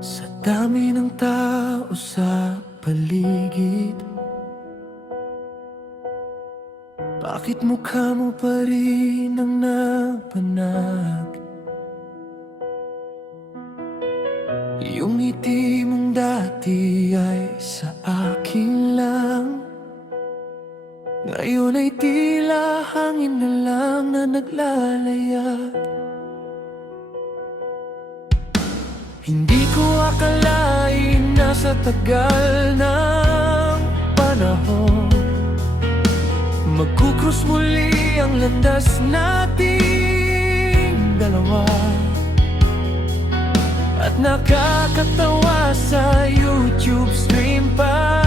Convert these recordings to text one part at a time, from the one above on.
Sa dami ng tao sa paligid, bakit mukha mo pa rin ang napanag? Yung ngiti mong dati ay sa akin lang, ngayon ay tila hangin na lang na naglalayag. Hindi ko akalain na sa tagal ng panahon magkukrus muli ang landas nating dalawa. At nakakatawa sa YouTube stream pa,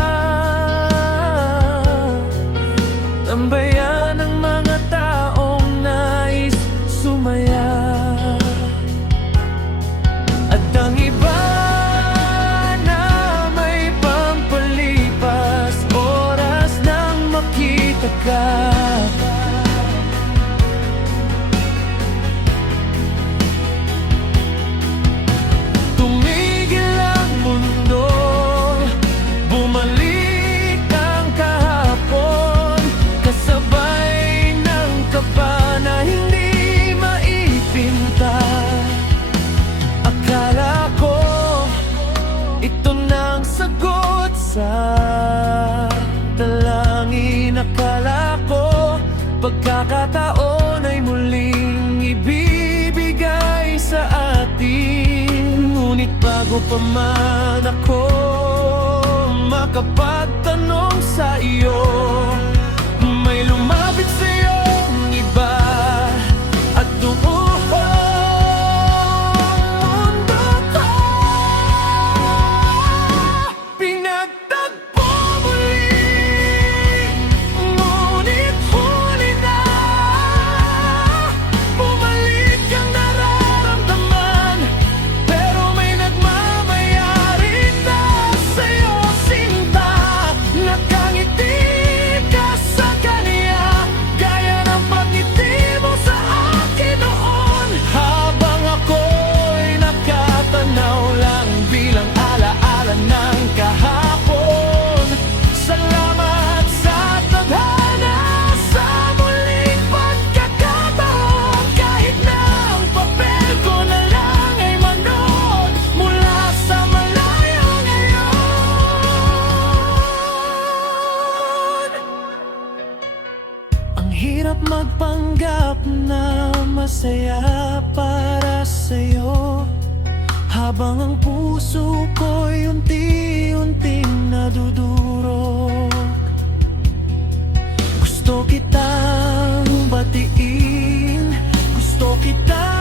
tambayan ng mga taong nais sumaya. At ang iba na may pampalipas oras nang makita ka. Tumigil ang mundo, bumalik ang kahapon, kasabay ng kaba na hindi maipinta. Akala ko ito nang sagot sa dalangin. Akala ko pagkakataon ay muling ibibigay sa atin. Ngunit bago pa man ako makapagtanong sa iyo, may lumapit sa'yong iba at doon hirap magpanggap na masaya para sa'yo, habang ang puso ko'y unti-unting nadudurog. Gusto kitang batiin, gusto kitang